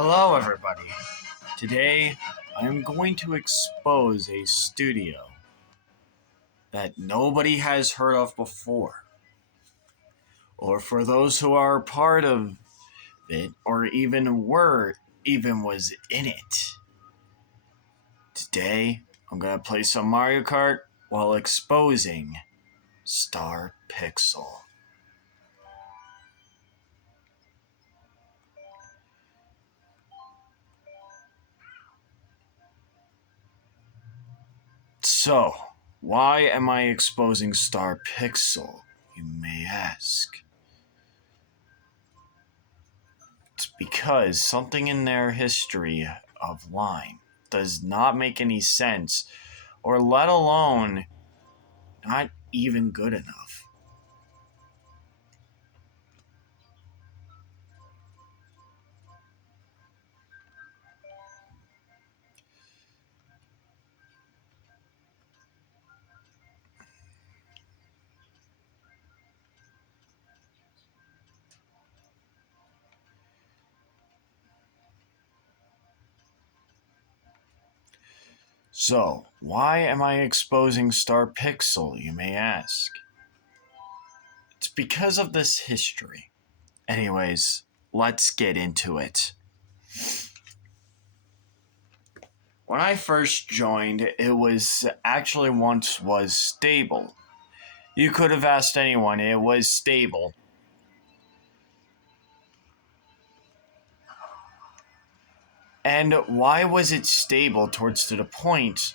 Hello, everybody. Today, I'm going to expose a studio that nobody has heard of before, or for those who are part of it, or even was in it. Today, I'm going to play some Mario Kart while exposing Star Pixel. So, why am I exposing Star Pixel, you may ask? It's because something in their history of line does not make any sense, or let alone not even good enough. So, why am I exposing Star Pixel, you may ask? It's because of this history. Anyways, let's get into it. When I first joined, it was actually once was stable. You could have asked anyone, it was stable. And why was it stable towards to the point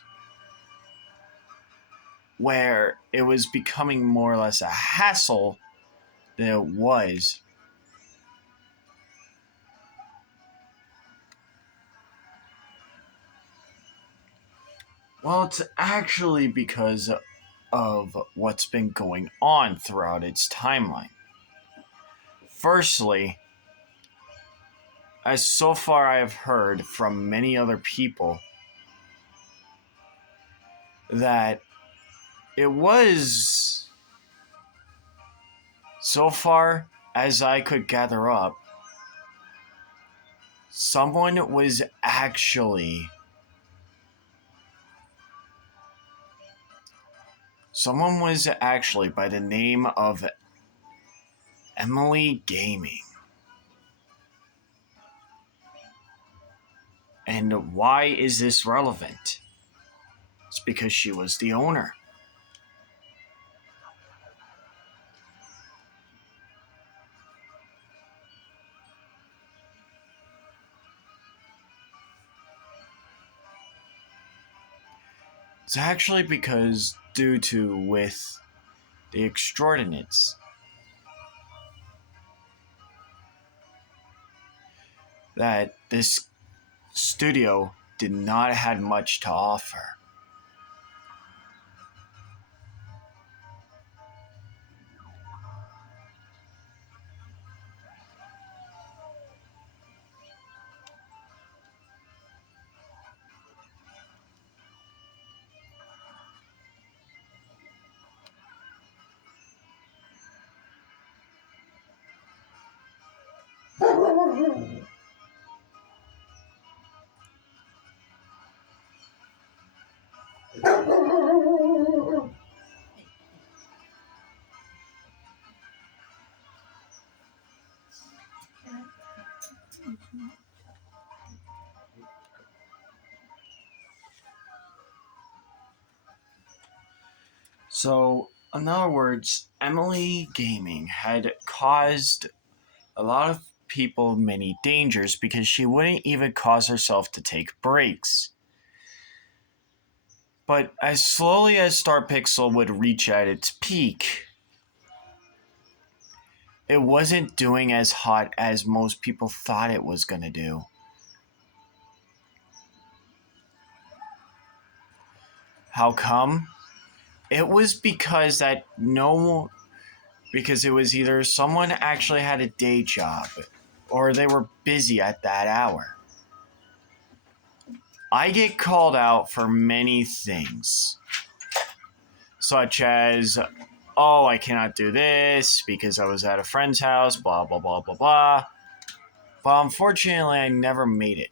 where it was becoming more or less a hassle than it was? Well, it's actually because of what's been going on throughout its timeline. Firstly, as so far I have heard from many other people, that it was, so far as I could gather up, someone was actually by the name of Emily Gaming. And why is this relevant? It's because she was the owner. It's actually because due to with the extraordinates that this studio did not have much to offer. So, in other words, Emily Gaming had caused a lot of people many dangers because she wouldn't even cause herself to take breaks. But as slowly as Star Pixel would reach at its peak, it wasn't doing as hot as most people thought it was going to do. How come? It was because it was either someone actually had a day job or they were busy at that hour. I get called out for many things, such as, oh, I cannot do this because I was at a friend's house, blah, blah, blah, blah, blah. But unfortunately, I never made it.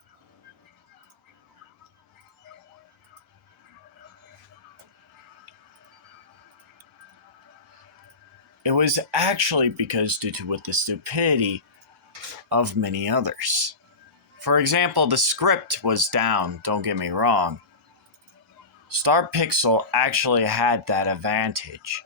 It was actually because due to the stupidity of many others. For example, the script was down, don't get me wrong. Star Pixel actually had that advantage.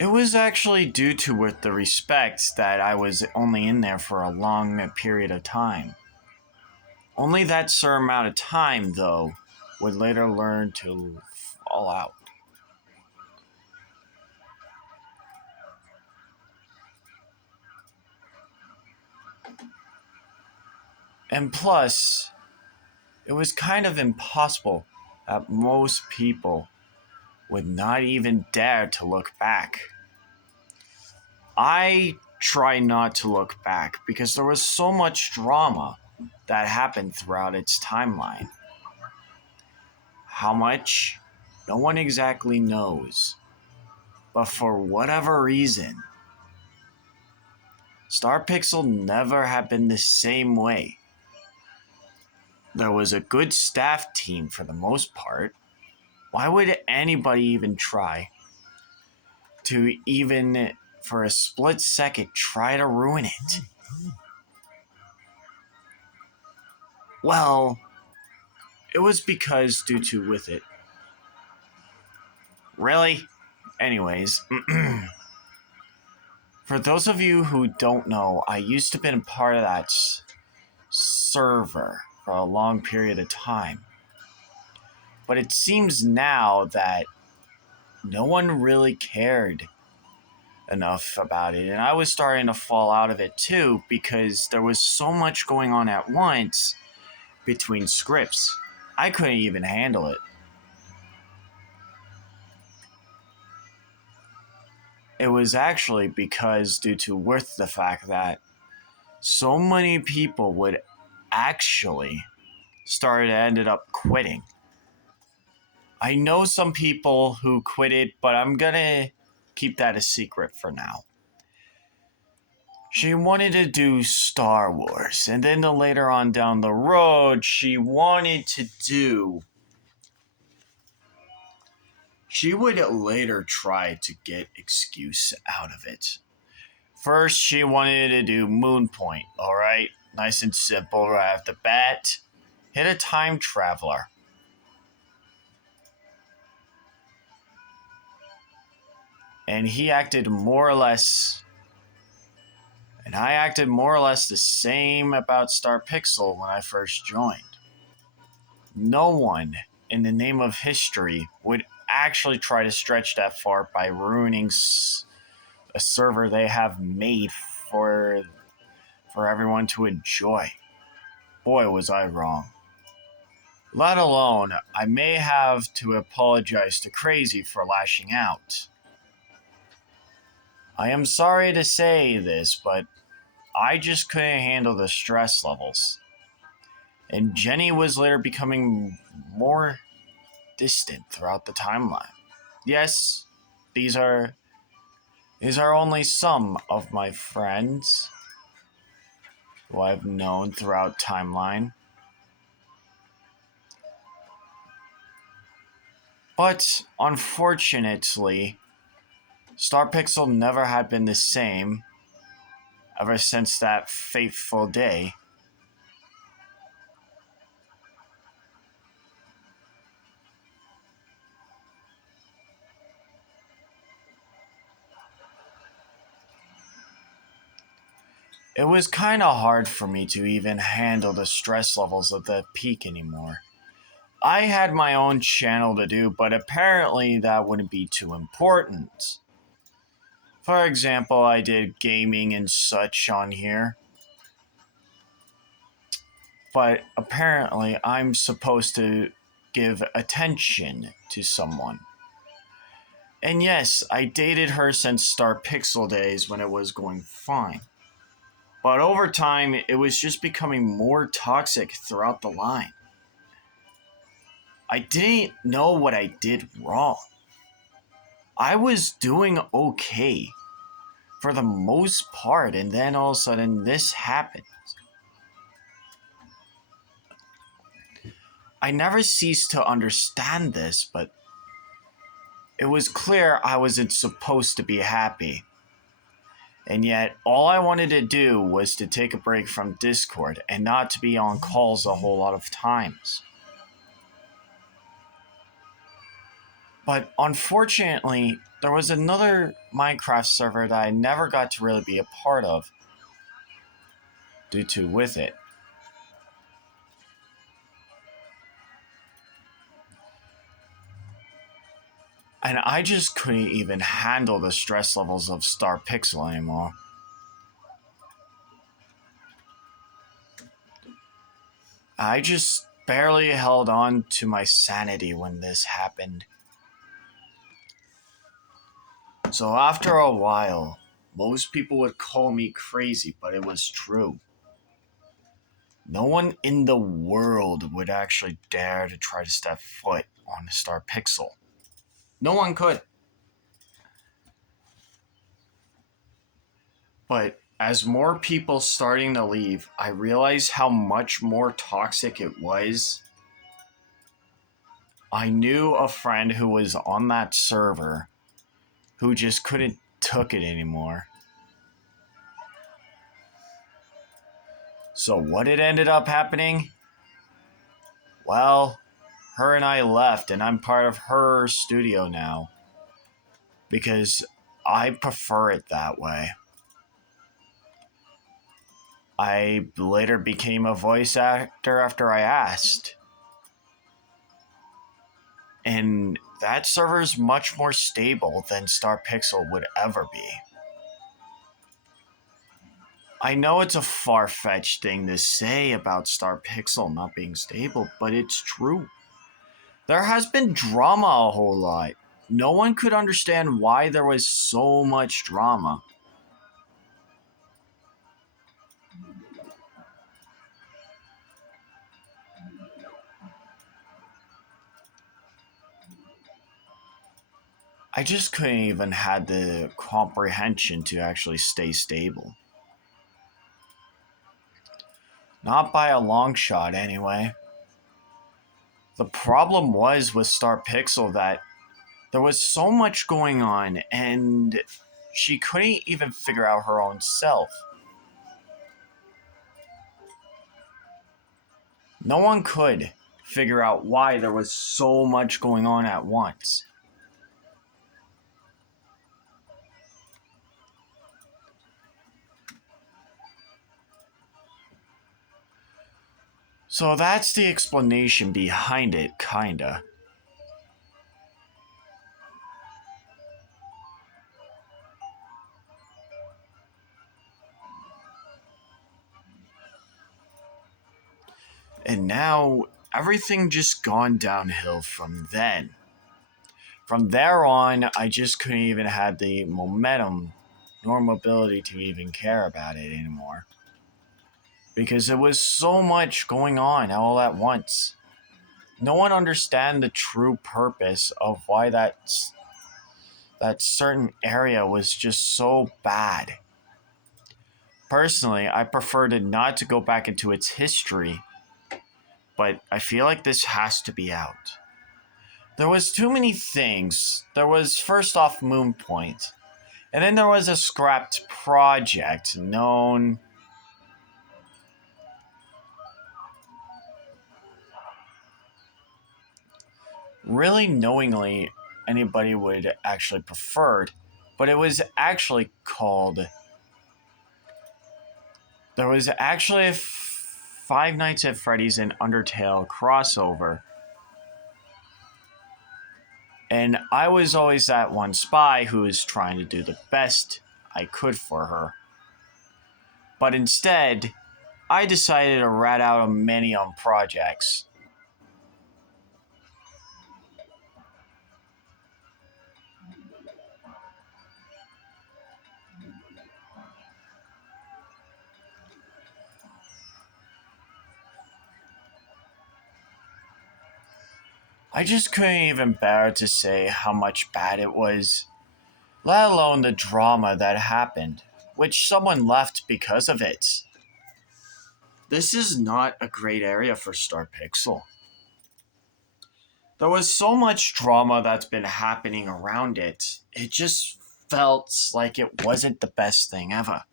It was actually due to with the respect that I was only in there for a long period of time. Only that certain amount of time, though, would later learn to fall out. And plus, it was kind of impossible that most people would not even dare to look back. I try not to look back because there was so much drama that happened throughout its timeline. How much? No one exactly knows. But for whatever reason, Star Pixel never had been the same way. There was a good staff team for the most part. Why would anybody even try to even for a split second try to ruin it? Well, it was because due to with it. Really? Anyways, for those of you who don't know, I used to be a part of that server for a long period of time. But it seems now that no one really cared enough about it. And I was starting to fall out of it too because there was so much going on at once between scripts. I couldn't even handle it. It was actually because due to with the fact that so many people would actually ended up quitting. I know some people who quit it, but I'm gonna keep that a secret for now. She wanted to do Star Wars, and then later on down the road, she wanted to do. She would later try to get excuse out of it. First, she wanted to do Moonpoint, alright? Nice and simple right off the bat. Hit a time traveler. And he acted more or less. And I acted more or less the same about Star Pixel when I first joined. No one in the name of history would actually try to stretch that far by ruining a server they have made for everyone to enjoy. Boy, was I wrong. Let alone, I may have to apologize to Crazy for lashing out. I am sorry to say this, but I just couldn't handle the stress levels. And Jenny was later becoming more distant throughout the timeline. Yes, these are only some of my friends who I've known throughout timeline. But unfortunately, Star Pixel never had been the same ever since that fateful day. It was kind of hard for me to even handle the stress levels of the peak anymore. I had my own channel to do, but apparently that wouldn't be too important. For example, I did gaming and such on here. But apparently I'm supposed to give attention to someone. And yes, I dated her since Star Pixel days when it was going fine. But over time, it was just becoming more toxic throughout the line. I didn't know what I did wrong. I was doing okay for the most part, and then all of a sudden this happened. I never ceased to understand this, but it was clear I wasn't supposed to be happy. And yet, all I wanted to do was to take a break from Discord and not to be on calls a whole lot of times. But unfortunately, there was another Minecraft server that I never got to really be a part of due to with it. And I just couldn't even handle the stress levels of Star Pixel anymore. I just barely held on to my sanity when this happened. So after a while, most people would call me crazy, but it was true. No one in the world would actually dare to try to step foot on the Star Pixel. No one could. But as more people starting to leave, I realized how much more toxic it was. I knew a friend who was on that server who just couldn't took it anymore. So what had ended up happening? Well, her and I left, and I'm part of her studio now because I prefer it that way. I later became a voice actor after I asked. And that server is much more stable than Star Pixel would ever be. I know it's a far-fetched thing to say about Star Pixel not being stable, but it's true. There has been drama a whole lot. No one could understand why there was so much drama. I just couldn't even have the comprehension to actually stay stable. Not by a long shot, anyway. The problem was with Star Pixel that there was so much going on, and she couldn't even figure out her own self. No one could figure out why there was so much going on at once. So that's the explanation behind it, kinda. And now, everything just gone downhill from then. From there on, I just couldn't even have the momentum nor mobility to even care about it anymore. Because there was so much going on all at once. No one understand the true purpose of why that certain area was just so bad. Personally, I preferred it not to go back into its history, but I feel like this has to be out. There was too many things. There was first off Moon Point, and then there was a scrapped project known really knowingly anybody would actually preferred, but it was actually called. There was actually a Five Nights at Freddy's and Undertale crossover. And I was always that one spy who was trying to do the best I could for her. But instead, I decided to rat out many on projects. I just couldn't even bear to say how much bad it was, let alone the drama that happened, which someone left because of it. This is not a great area for Star Pixel. There was so much drama that's been happening around it, it just felt like it wasn't the best thing ever.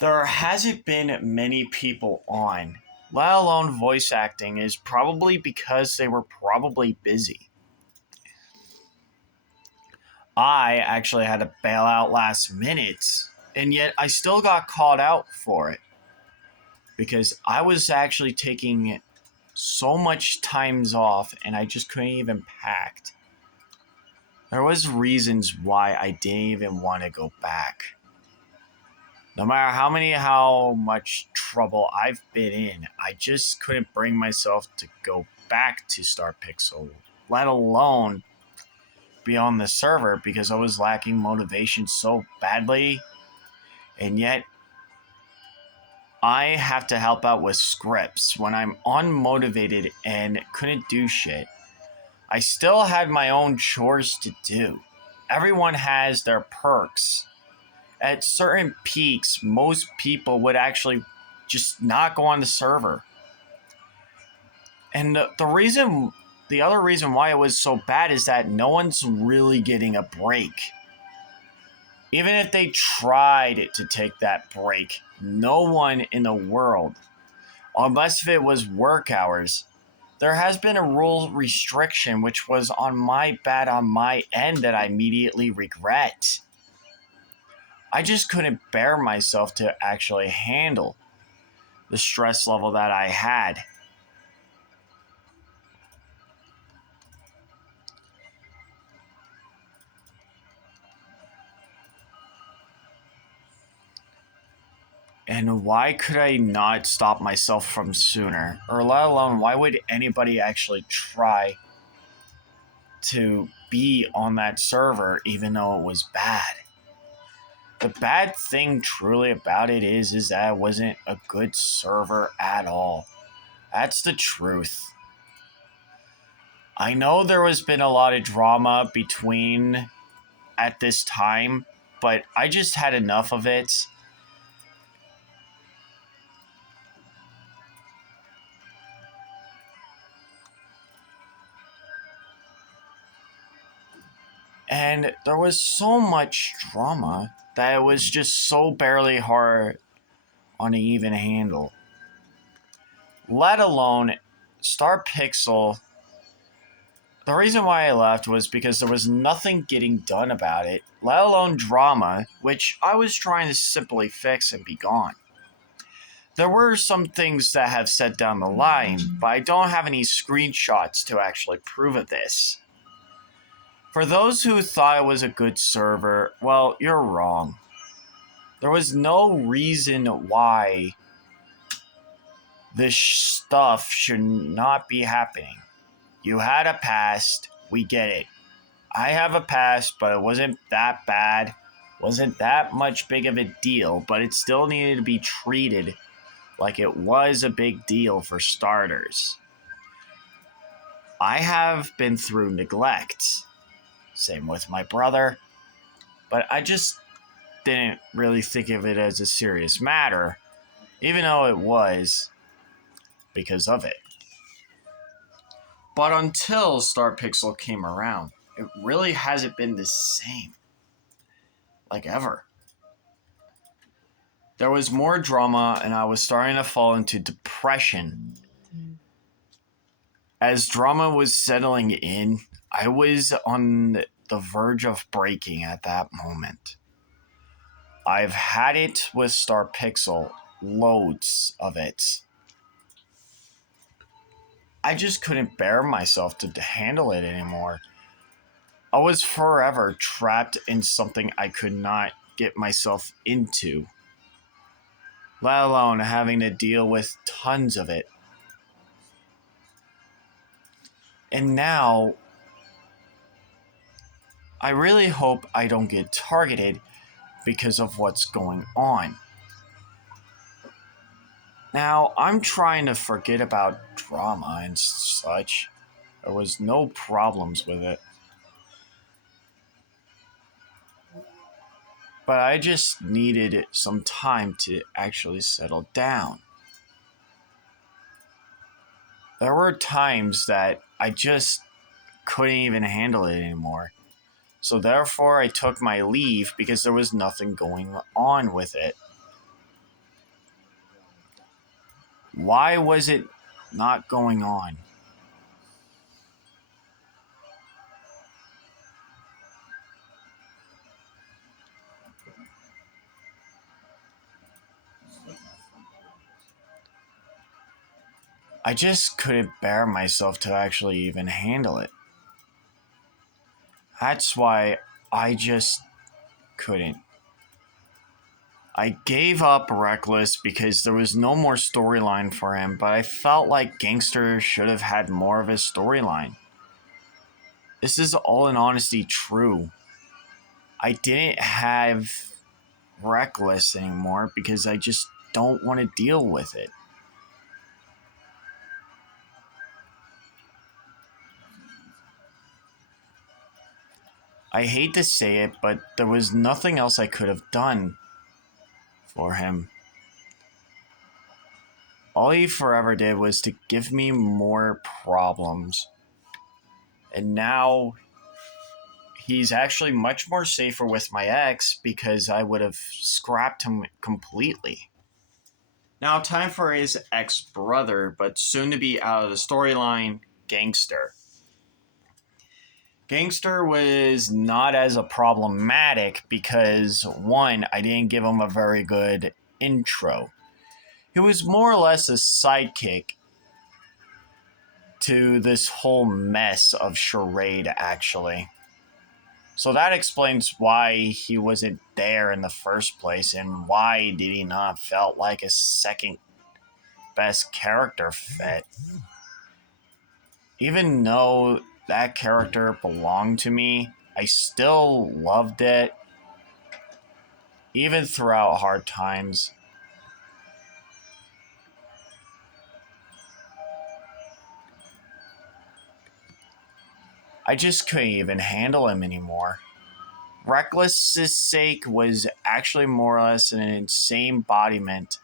There hasn't been many people on, let alone voice acting, is probably because they were probably busy. I actually had to bail out last minute, and yet I still got called out for it because I was actually taking so much times off and I just couldn't even pack. There was reasons why I didn't even want to go back. No matter how much trouble I've been in, I just couldn't bring myself to go back to Star Pixel, let alone be on the server because I was lacking motivation so badly. And yet, I have to help out with scripts when I'm unmotivated and couldn't do shit. I still had my own chores to do. Everyone has their perks. At certain peaks, most people would actually just not go on the server. And the other reason why it was so bad is that no one's really getting a break. Even if they tried to take that break, no one in the world, unless if it was work hours, there has been a rule restriction which was on my bad on my end that I immediately regret. I just couldn't bear myself to actually handle the stress level that I had. And why could I not stop myself from sooner? Or let alone, why would anybody actually try to be on that server even though it was bad? The bad thing truly about it is that it wasn't a good server at all. That's the truth. I know there has been a lot of drama between at this time, but I just had enough of it. And there was so much drama that it was just so barely hard on an even handle. Let alone Star Pixel. The reason why I left was because there was nothing getting done about it, let alone drama, which I was trying to simply fix and be gone. There were some things that have said down the line, but I don't have any screenshots to actually prove of this. For those who thought it was a good server, well, you're wrong. There was no reason why this stuff should not be happening. You had a past, we get it. I have a past, but it wasn't that bad. Wasn't that much big of a deal, but it still needed to be treated like it was a big deal for starters. I have been through neglect. Same with my brother. But I just didn't really think of it as a serious matter, even though it was because of it. But until Star Pixel came around, it really hasn't been the same. Like ever. There was more drama, and I was starting to fall into depression. As drama was settling in, I was on the verge of breaking at that moment. I've had it with Star Pixel, loads of it. I just couldn't bear myself to handle it anymore. I was forever trapped in something I could not get myself into, let alone having to deal with tons of it. And now, I really hope I don't get targeted because of what's going on. Now, I'm trying to forget about drama and such. There was no problems with it. But I just needed some time to actually settle down. There were times that I just couldn't even handle it anymore. So therefore, I took my leave because there was nothing going on with it. Why was it not going on? I just couldn't bear myself to actually even handle it. That's why I just couldn't. I gave up Reckless because there was no more storyline for him, but I felt like Gangster should have had more of his storyline. This is all in honesty true. I didn't have Reckless anymore because I just don't want to deal with it. I hate to say it, but there was nothing else I could have done for him. All he forever did was to give me more problems. And now he's actually much more safer with my ex because I would have scrapped him completely. Now, time for his ex brother, but soon to be out of the storyline, Gangster. Gangster was not as a problematic because, one, I didn't give him a very good intro. He was more or less a sidekick to this whole mess of charade, actually. So that explains why he wasn't there in the first place and why did he not felt like a second best character fit. Even though that character belonged to me, I still loved it, even throughout hard times. I just couldn't even handle him anymore. Reckless's sake was actually more or less an insane embodiment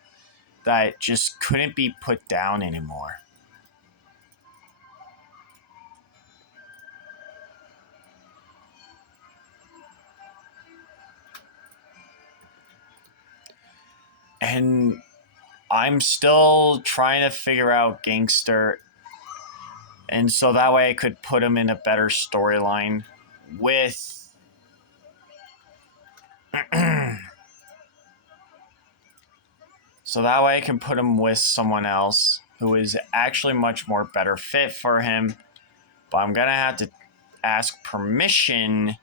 that just couldn't be put down anymore. And I'm still trying to figure out Gangster, and so that way I could put him in a better storyline with so that way I can put him with someone else who is actually much more better fit for him. But I'm gonna have to ask permission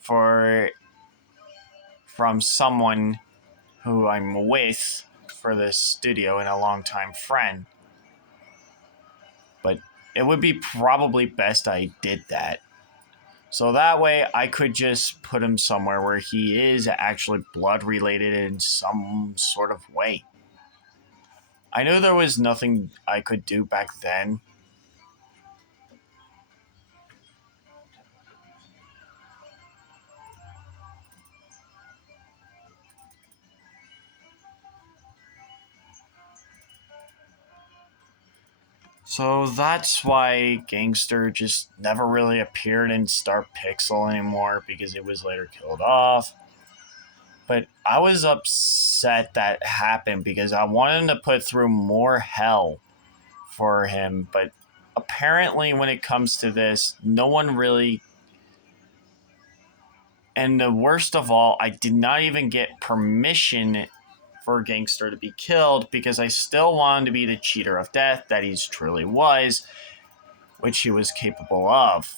for from someone who I'm with for this studio and a longtime friend. But it would be probably best I did that. So that way I could just put him somewhere where he is actually blood related in some sort of way. I know there was nothing I could do back then. So that's why Gangster just never really appeared in Star Pixel anymore because it was later killed off. But I was upset that happened because I wanted him to put through more hell for him. But apparently, when it comes to this, no one really. And the worst of all, I did not even get permission for Gangster to be killed because I still wanted to be the cheater of death that he truly was, which he was capable of.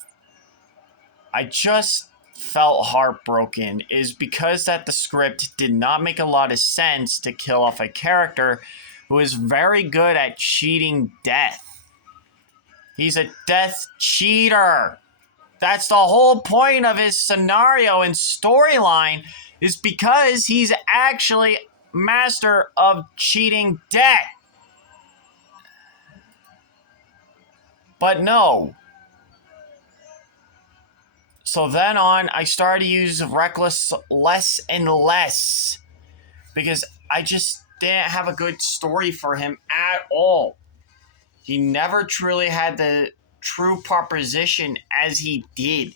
I just felt heartbroken is because that the script did not make a lot of sense to kill off a character who is very good at cheating death. He's a death cheater. That's the whole point of his scenario and storyline is because he's actually master of cheating debt. But no. So then on, I started to use Reckless less and less because I just didn't have a good story for him at all. He never truly had the true proposition as he did.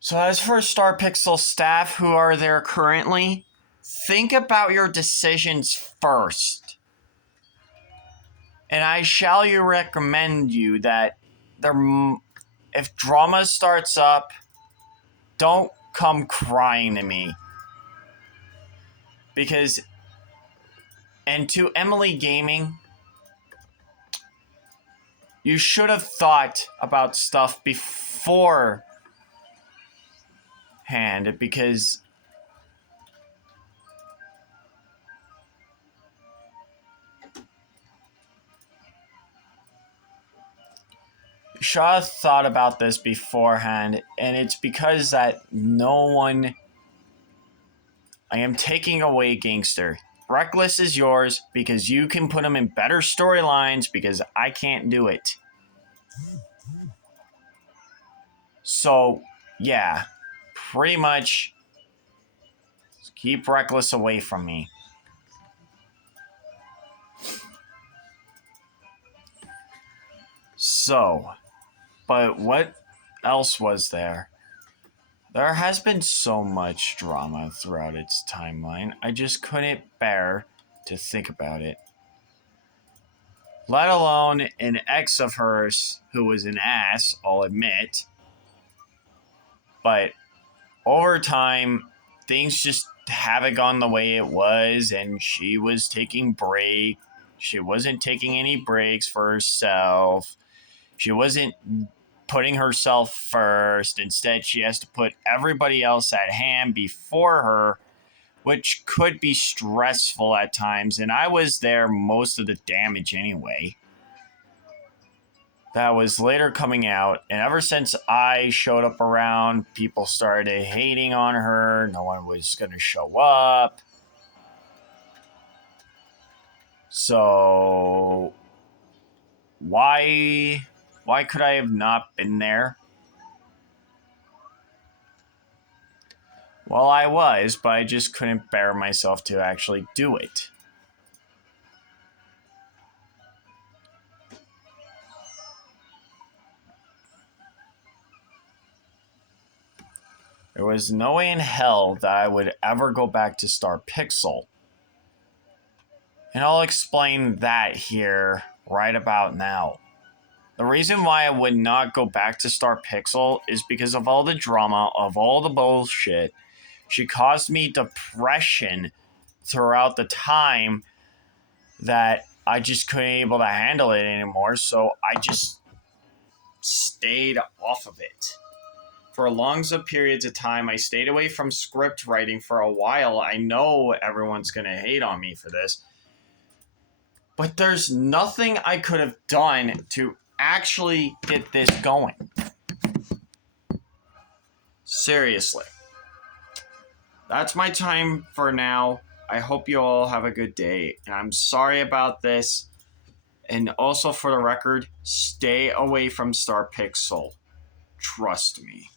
So as for Star Pixel staff who are there currently, think about your decisions first. And I shall recommend you that if drama starts up, don't come crying to me. And to Emily Gaming, you should have thought about stuff beforehand, because you should have thought about this beforehand, and it's because that I am taking away Gangster. Reckless is yours because you can put them in better storylines because I can't do it. So, yeah, pretty much keep Reckless away from me. So, but what else was there? There has been so much drama throughout its timeline, I just couldn't bear to think about it. Let alone an ex of hers who was an ass, I'll admit. But over time, things just haven't gone the way it was, and she was taking breaks. She wasn't taking any breaks for herself. She wasn't putting herself first. Instead, she has to put everybody else at hand before her, which could be stressful at times. And I was there most of the damage anyway. That was later coming out. And ever since I showed up around, people started hating on her. No one was going to show up. So why could I have not been there? Well, I was, but I just couldn't bear myself to actually do it. There was no way in hell that I would ever go back to Star Pixel. And I'll explain that here right about now. The reason why I would not go back to Star Pixel is because of all the drama, of all the bullshit. She caused me depression throughout the time that I just couldn't able to handle it anymore, so I just stayed off of it. For long periods of time, I stayed away from script writing for a while. I know everyone's going to hate on me for this, but there's nothing I could have done to actually get this going. Seriously. That's my time for now. I hope you all have a good day. And I'm sorry about this. And also for the record, stay away from Star Pixel. Trust me.